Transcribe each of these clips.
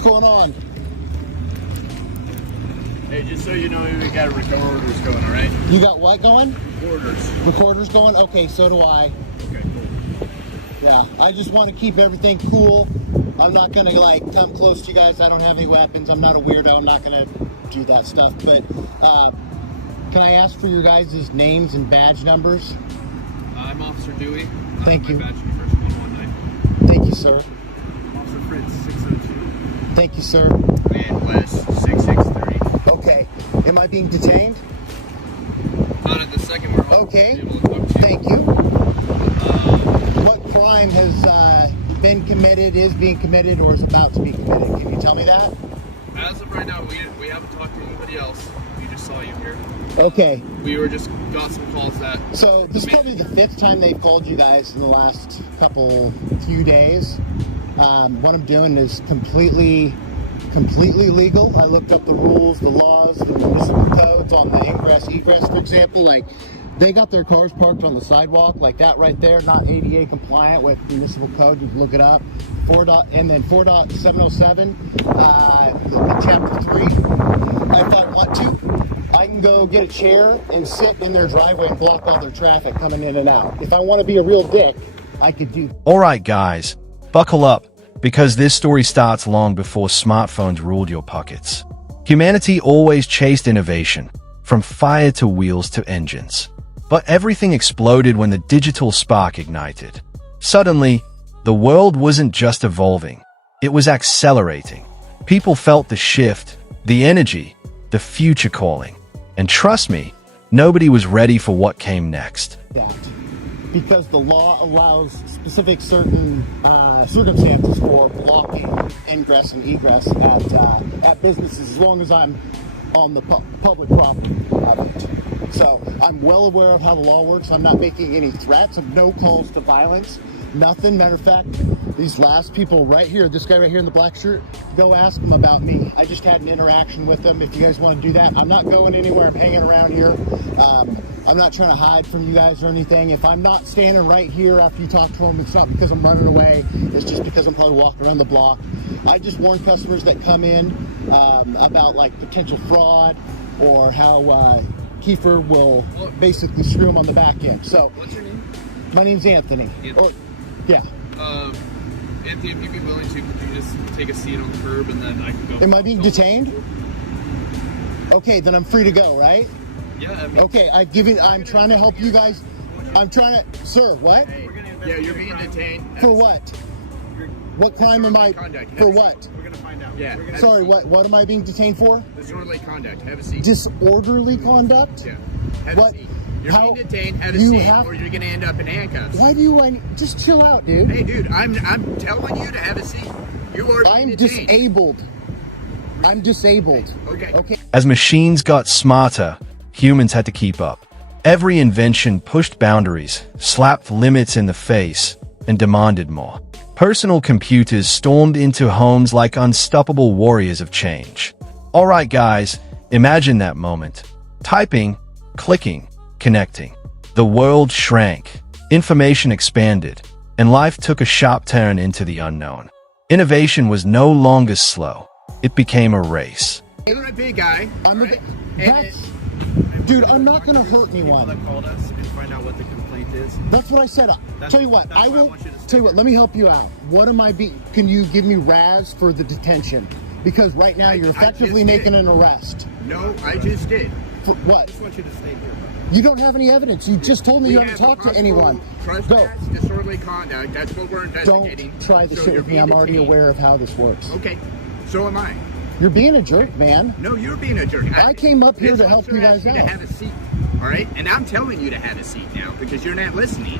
What's going on? Hey, just so you know, we got recorders going, all right? You got what going? Recorders. Recorders going? Okay, so do I. Okay, cool. Yeah, I just want to keep everything cool. I'm not going to, like, come close to you guys. I don't have any weapons. I'm not a weirdo. I'm not going to do that stuff. But can I ask for your guys' names and badge numbers? I'm Officer Dewey. Thank you. My badge first 119. Thank you, sir. Officer Fritz, 602. Thank you, sir. And Wes, 663. Okay. Am I being detained? Not at the second we're home. Okay. Be able to talk to you. Thank you. What crime has been committed, is being committed, or is about to be committed? Can you tell me that? As of right now, we haven't talked to anybody else. We just saw you here. Okay. We just got some calls that... So this is probably the 5th time they've called you guys in the last few days. What I'm doing is completely legal. I looked up the rules, the laws, the municipal codes on the ingress, egress, for example. Like, they got their cars parked on the sidewalk, like that right there, not ADA compliant with municipal code. You can look it up. And then 4.707, chapter 3. If I want to, I can go get a chair and sit in their driveway and block all their traffic coming in and out. If I want to be a real dick, I could do that. Alright guys, buckle up, because this story starts long before smartphones ruled your pockets. Humanity always chased innovation, from fire to wheels to engines. But everything exploded when the digital spark ignited. Suddenly, the world wasn't just evolving, it was accelerating. People felt the shift, the energy, the future calling. And trust me, nobody was ready for what came next. Because the law allows specific certain circumstances for blocking ingress and egress at businesses, as long as I'm on the public property of it. So I'm well aware of how the law works. I'm not making any threats of no calls to violence, nothing. Matter of fact, these last people right here, this guy right here in the black shirt, go ask him about me. I just had an interaction with them. If you guys want to do that, I'm not going anywhere. I'm hanging around here. I'm not trying to hide from you guys or anything. If I'm not standing right here after you talk to them, it's not because I'm running away. It's just because I'm probably walking around the block. I just warn customers that come in about like potential fraud or how Kiefer will basically screw them on the back end. So, What's your name? My name's Anthony. Yeah. Anthony, if you'd be willing to, could you just take a seat on the curb and then I can go... Am I being detained? Okay, then I'm free to go, right? Yeah. I mean, okay, I'm trying to help you guys. Sir, what? Yeah, you're being detained. For what? What crime am I? Conduct. For what? We're gonna find out. Yeah. Sorry, what am I being detained for? Disorderly conduct. Have a seat. Disorderly conduct? Yeah. Have What? a seat. You're being detained. Have a You seat, have- or you're gonna end up in handcuffs. Why do you just chill out, dude? Hey, dude, I'm telling you to have a seat. You are being I'm detained. disabled. I'm disabled. Okay. As machines got smarter, humans had to keep up. Every invention pushed boundaries, slapped limits in the face, and demanded more. Personal computers stormed into homes like unstoppable warriors of change. Alright guys, imagine that moment. Typing, clicking, connecting. The world shrank, information expanded, and life took a sharp turn into the unknown. Innovation was no longer slow. It became a race. You're a big guy. Dude, I'm not gonna hurt anyone. That called us and find out what the complaint is. That's what I said. Tell you what, let me help you out. Can you give me RAS for the detention? Because right now you're effectively making an arrest. No, I just did. For what? I just want you to stay here. You don't have any evidence. You just told me you haven't talked to anyone. Trespass, disorderly conduct. That's what we're investigating. Don't try this shit with me. I'm already aware of how this works. Okay, so am I. You're being a jerk, man. No, you're being a jerk. I came up here to help you guys out. To have a seat, all right? And I'm telling you to have a seat now because you're not listening.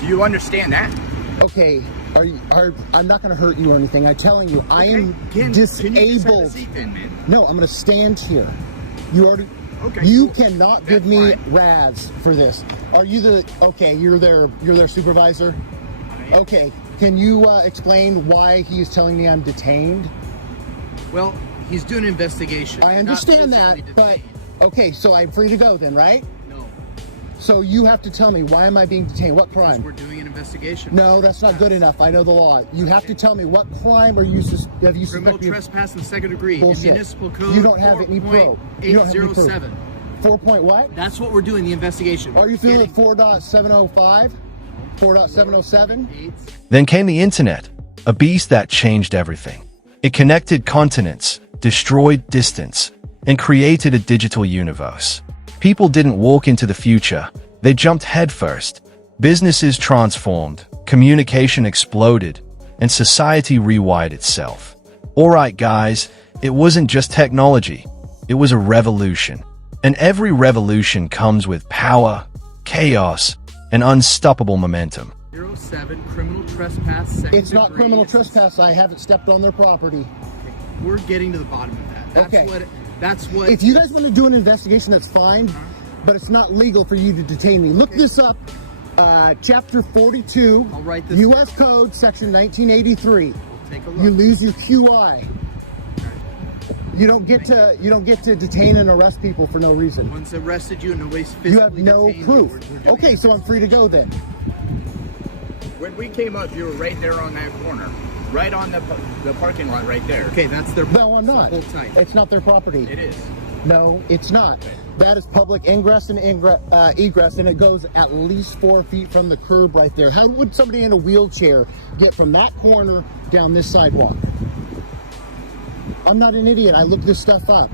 Do you understand that? Okay, I'm not going to hurt you or anything. I'm telling you, I am disabled. Can you just have a seat then, man? No, I'm going to stand here. You cannot give me RAS for this. Are you you're their supervisor? Okay. Can you explain why he is telling me I'm detained? Well, he's doing an investigation. I understand that, but okay, so I'm free to go then, right? No. So you have to tell me, why am I being detained? What crime? We're doing an investigation. No, that's not good enough. I know the law. You have to tell me what crime have you Criminal suspected? trespass in the second degree. Bullshit. In municipal code. You don't have any proof. You don't have any proof. 4.807. 4 point what? That's what we're doing. The investigation. Are you feeling 4.705? 4.707? Then came the internet, a beast that changed everything. It connected continents, destroyed distance, and created a digital universe. People didn't walk into the future, they jumped headfirst. Businesses transformed, communication exploded, and society rewired itself. Alright guys, it wasn't just technology, it was a revolution. And every revolution comes with power, chaos, and unstoppable momentum. 07 criminal trespass. Second It's not degree. criminal trespass. I haven't stepped on their property. We're getting to the bottom of that. That's Okay. That's what. If you guys want to do an investigation, that's fine, but it's not legal for you to detain me. Look this up. Chapter 42, I'll write this U.S. Code, Section 1983. Take a look. You lose your QI. You don't get to detain and arrest people for no reason. Once arrested you and nobody's physically You have no detained proof. you, we're doing Okay, so I'm free to go then. When we came up, you were right there on that corner, right on the parking lot right there. Okay, that's their. No, I'm not. Hold tight. It's not their property. It is. No, it's not. That is public ingress and egress, and it goes at least 4 feet from the curb right there. How would somebody in a wheelchair get from that corner down this sidewalk? I'm not an idiot. I looked this stuff up.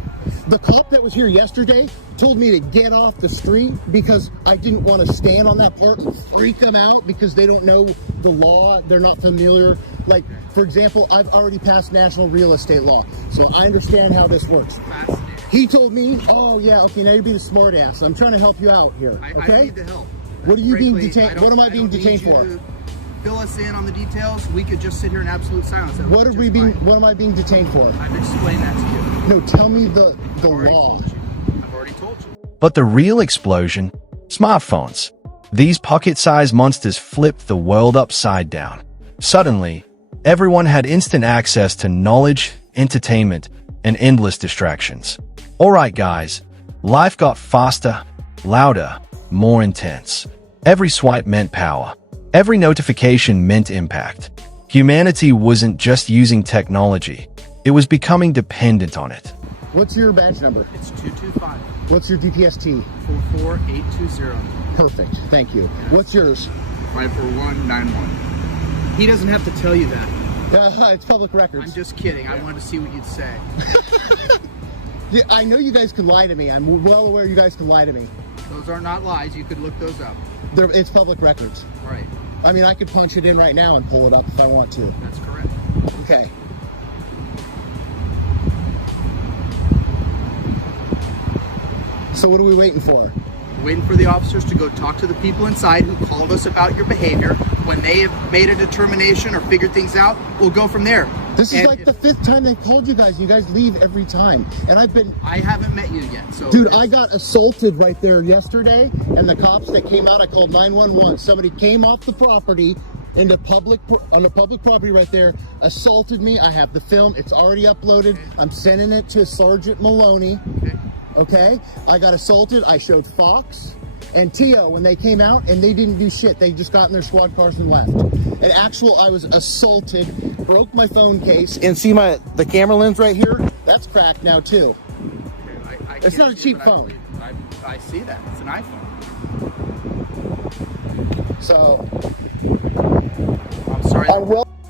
The cop that was here yesterday told me to get off the street because I didn't want to stand on that part and freak them out because they don't know the law. They're not familiar. Like, for example, I've already passed national real estate law, so I understand how this works. He told me, oh yeah, okay, now you're being a smart ass. I'm trying to help you out here, okay? I need the help. What are you being Frankly, detained? What am I being don't detained need you for? to Fill us in on the details. We could just sit here in absolute silence. That What would are be we just being? fine. What am I being detained for? I've explained that to you. No, tell me the I've already law. told you. I've already told you. But the real explosion? Smartphones. These pocket-sized monsters flipped the world upside down. Suddenly, everyone had instant access to knowledge, entertainment, and endless distractions. Alright guys, life got faster, louder, more intense. Every swipe meant power. Every notification meant impact. Humanity wasn't just using technology, it was becoming dependent on it. What's your badge number? It's 225 What's your DPST? 44820. Perfect. Thank you. What's yours? 54191. He doesn't have to tell you that. It's public records. I'm just kidding. I wanted to see what you'd say. Yeah, I know you guys can lie to me. I'm well aware you guys can lie to me. Those are not lies. You could look those up. It's public records. Right. I mean, I could punch it in right now and pull it up if I want to. That's correct. Okay. So what are we waiting for? Waiting for the officers to go talk to the people inside who called us about your behavior. When they have made a determination or figured things out, we'll go from there. This is And like the 5th time they called you guys. You guys leave every time. And I haven't met you yet, so dude, I got assaulted right there yesterday, and the cops that came out, I called 911. Somebody came off the property on the public property right there, assaulted me. I have the film. It's already uploaded. I'm sending it to Sergeant Maloney. Okay? I got assaulted. I showed Fox and Tio when they came out, and they didn't do shit. They just got in their squad cars and left. I was assaulted, broke my phone case, and see the camera lens right here? That's cracked now too. I It's not a can't see, cheap but phone. I see that. It's an iPhone. So I'm sorry.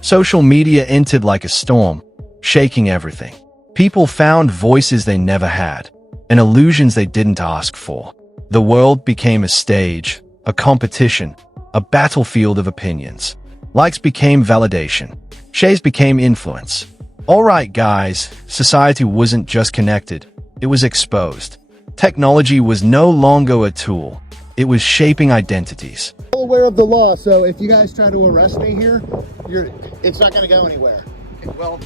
Social media entered like a storm, shaking everything. People found voices they never had, and illusions they didn't ask for. The world became a stage, a competition, a battlefield of opinions. Likes became validation. Shares became influence. Alright guys, society wasn't just connected, it was exposed. Technology was no longer a tool, it was shaping identities. Well aware of the law, so if you guys try to arrest me here, it's not going to go anywhere. Okay, well,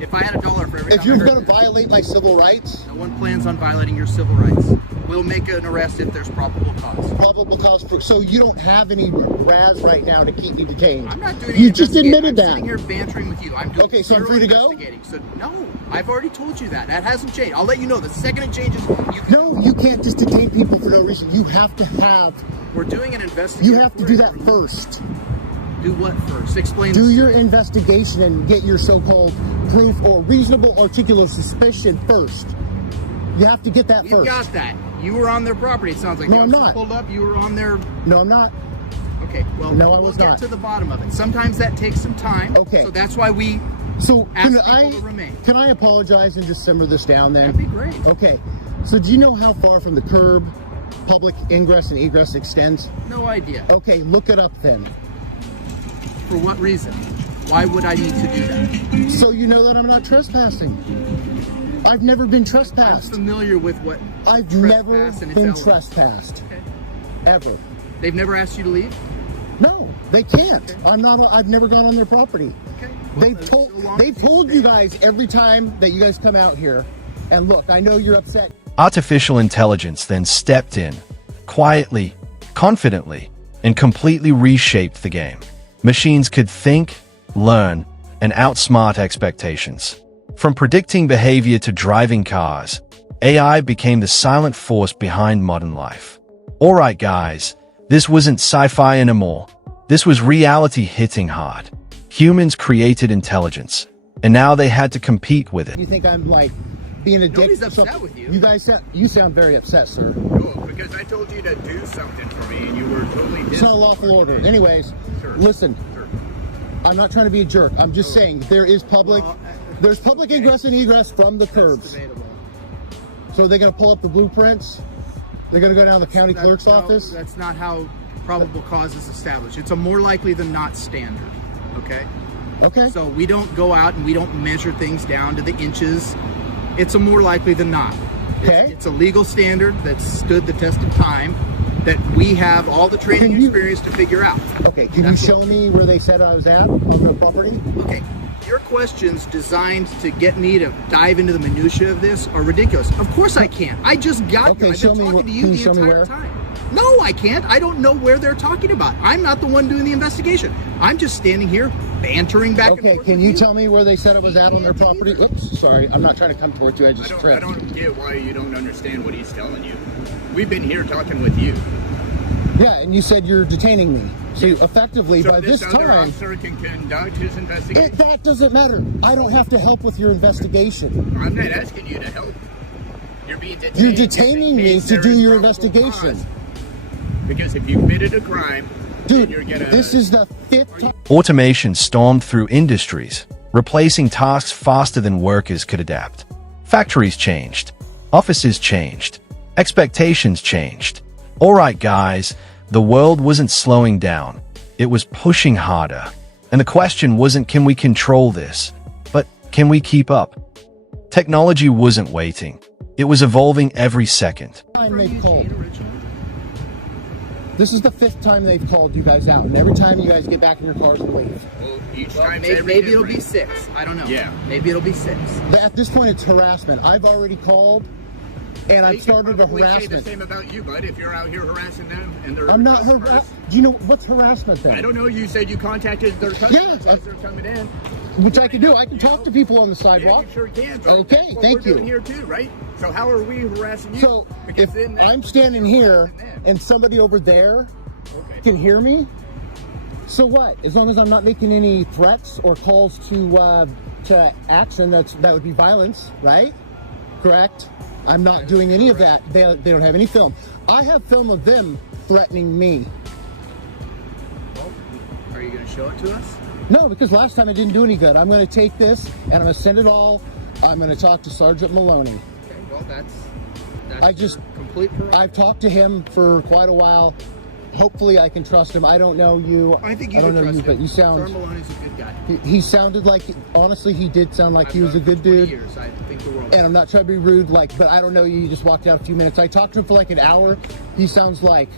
if I had $1 for every If time you're I heard going to that, violate my civil rights, no one plans on violating your civil rights. We'll make an arrest if there's probable cause. probable cause for, so you don't have any RAS right now to keep me detained. I'm not doing You any just investigating. admitted I'm that. sitting here bantering with you. I'm doing Okay, so I'm zero free to go? investigating. So no, I've already told you that. That hasn't changed. I'll let you know the second it changes. No, you can't just detain people for no reason. You have to have, We're doing an investigation. you have to do that first. Do what first? Explain. Do this. your investigation and get your so-called proof or reasonable articulable suspicion first. You have to get that We've first. got that. You were on their property. It sounds like No, the I'm officer not. pulled up. You were on their. No, I'm not. Okay. Well, No, I we'll was get not. to the bottom of it. Sometimes that takes some time. Okay. So that's why we So ask can people to remain. can I apologize and just simmer this down then? That'd be great. Okay. So do you know how far from the curb public ingress and egress extends? No idea. Okay, look it up then. For what reason? Why would I need to do that? So you know that I'm not trespassing. I've never been I'm trespassed. familiar with what I've trespass never and its been elements. trespassed. Okay. Ever. They've never asked you to leave? No, they can't. I've never gone on their property. Okay. They've told you guys every time that you guys come out here. And look, I know you're upset. Artificial intelligence then stepped in, quietly, confidently, and completely reshaped the game. Machines could think, learn, and outsmart expectations. From predicting behavior to driving cars, AI became the silent force behind modern life. Alright guys, this wasn't sci-fi anymore. This was reality hitting hard. Humans created intelligence, and now they had to compete with it. You think I'm like being a dick? Nobody's upset with you. You sound very upset, sir. Cool, because I told you to do something for me and you were totally It's not a lawful order. Anyways, Sure. listen, Sure. I'm not trying to be a jerk. I'm just saying there's public ingress and egress from the That's curbs. debatable. So they're going to pull up the blueprints. They're going to go down to the county That- clerk's no, office. That's not how probable cause is established. It's a more likely than not standard. Okay? Okay. So we don't go out and we don't measure things down to the inches. It's a more likely than not. Okay. It's a legal standard that's stood the test of time that we have all the training Can you- experience to figure out. Okay. Can you That's show me where they said I was at on the property? Okay, your questions designed to get me to dive into the minutia of this are ridiculous. Of course I can't. I just got Okay, here. I've show been me talking what- to can you you the show me entire where? time. No, I can't. I don't know where they're talking about. I'm not the one doing the investigation. I'm just standing here bantering back and Okay. forth Can with you tell me where they said I was at on their property? Oops. Sorry. I'm not trying to come towards you. I I just don't, I tripped. don't get why you don't understand what he's telling you. We've been here talking with you. Yeah. And you said you're detaining me. So effectively, So by this other time, officer can conduct his investigation. that doesn't matter. I don't have to help with your investigation. I'm not asking you to help. You're being detained. You're detaining me case to there do is your probable investigation. cause. Because if you committed a crime, then Dude, you're gonna. this is the fifth time. Automation stormed through industries, replacing tasks faster than workers could adapt. Factories changed. Offices changed. Expectations changed. Alright guys, the world wasn't slowing down. It was pushing harder. And the question wasn't can we control this, but can we keep up? Technology wasn't waiting. It was evolving every second. Time they've called. This is the fifth time they've called you guys out, and every time you guys get back in your cars and leave. Well, each Well, time maybe it'll be 6. I don't know. Yeah. Maybe it'll be 6. At this point, it's harassment. I've already called, and I've started a Say the harassment. same about you, bud. If you're out here harassing them and they're I'm not customers. harassed. Do you know what's harassment then? I don't know. You said you contacted their customers Yeah, as they're coming in. Which I can do. I can talk to people on the Yeah, sidewalk. you sure can. But Okay, that's what thank we're doing you. here too, right? So how are we harassing you? So Because if then that's I'm what standing you're here harassing them. and somebody over there Okay. can hear me, so what? As long as I'm not making any threats or calls to action, that would be violence, right? Correct? I'm not doing any of that. They don't have any film. I have film of them threatening me. Are you going to show it to us? No, because last time it didn't do any good. I'm going to take this and I'm going to send it all. I'm going to talk to Sergeant Maloney. Okay, well, that's I just- your complete prerogative. I've talked to him for quite a while. Hopefully I can trust him. I don't know you. I think you I don't can know trust you, but him. you sound. Sergeant Maloney's a good guy. He sounded like, honestly, he did sound like I've he was a known him good for 20 dude. Years. I think the world. And I'm not trying to be rude, but I don't know you. You just walked out a few minutes. I talked to him for like an hour. He sounds like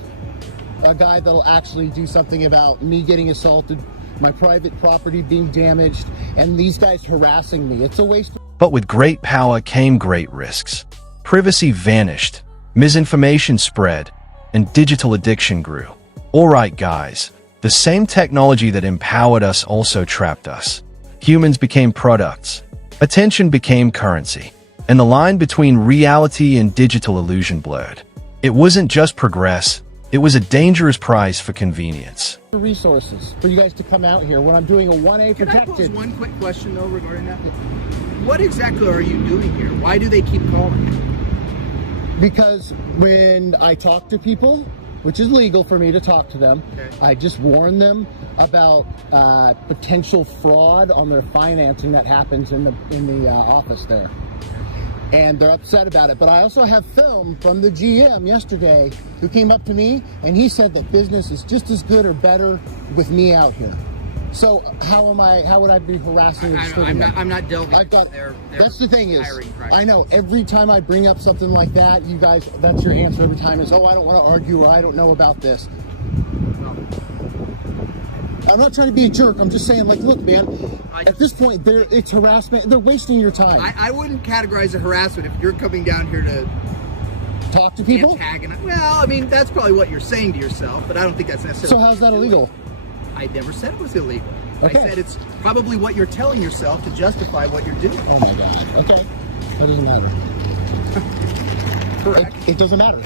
a guy that'll actually do something about me getting assaulted my private property being damaged, and these guys harassing me. It's a waste. But with great power came great risks. Privacy vanished, misinformation spread, and digital addiction grew. Alright guys, the same technology that empowered us also trapped us. Humans became products. Attention became currency. And the line between reality and digital illusion blurred. It wasn't just progress, it was a dangerous price for convenience. Resources for you guys to come out here when I'm doing a 1A Can I pose protected. one quick question though regarding that? What exactly are you doing here? Why do they keep calling? Because when I talk to people, which is legal for me to talk to them, Okay. I just warn them about potential fraud on their financing that happens in the office there. And they're upset about it. But I also have film from the GM yesterday who came up to me and he said that business is just as good or better with me out here. So how would I be harassing and I'm not delving I've got, into their that's the thing is, hiring practice. I know every time I bring up something like that, you guys, that's your answer every time is, oh, I don't want to argue or I don't know about this. I'm not trying to be a jerk. I'm just saying, like, look, man, at this point, it's harassment. They're wasting your time. I wouldn't categorize it harassment if you're coming down here to Talk to people? antagonize. Well, I mean, that's probably what you're saying to yourself, but I don't think that's necessarily. So how's that illegal? I never said it was illegal. Okay. I said it's probably what you're telling yourself to justify what you're doing. Oh my God. Okay. That doesn't matter. Correct. It doesn't matter.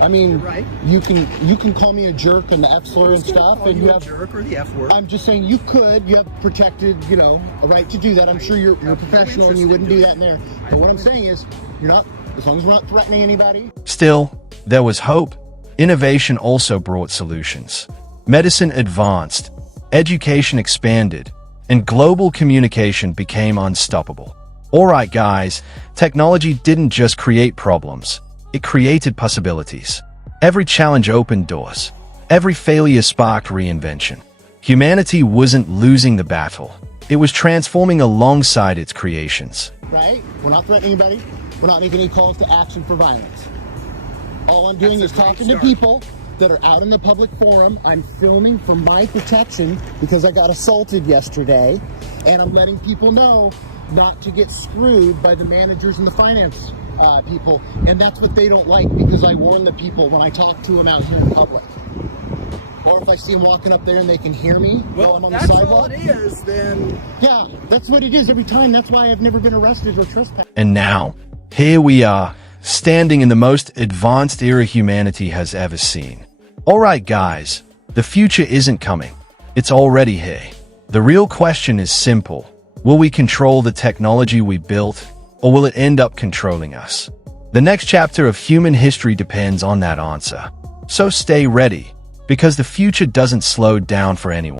I mean, You're right. you can call me a jerk and the F slur and stuff, Call and you you a have. jerk or the F word. I'm just saying you have protected, a right to do that. I'm sure you're professional and you wouldn't do that in there. But what I'm saying is, you're not, as long as we're not threatening anybody. Still, there was hope. Innovation also brought solutions. Medicine advanced, education expanded, and global communication became unstoppable. Alright guys, technology didn't just create problems, it created possibilities. Every challenge opened doors. Every failure sparked reinvention. Humanity wasn't losing the battle, it was transforming alongside its creations. Right? We're not threatening anybody. We're not making any calls to action for violence. All I'm doing is That's a great talking to start. people that are out in the public forum. I'm filming for my protection because I got assaulted yesterday, and I'm letting people know not to get screwed by the managers and the finance people. And that's what they don't like, because I warn the people when I talk to them out here in public. Or if I see them walking up there and they can hear me while I'm on the that's sidewalk. all it is, then. Yeah, that's what it is every time. That's why I've never been arrested or trespassed. And now, here we are, standing in the most advanced era humanity has ever seen. Alright guys, the future isn't coming. It's already here. The real question is simple. Will we control the technology we built, or will it end up controlling us? The next chapter of human history depends on that answer. So stay ready, because the future doesn't slow down for anyone.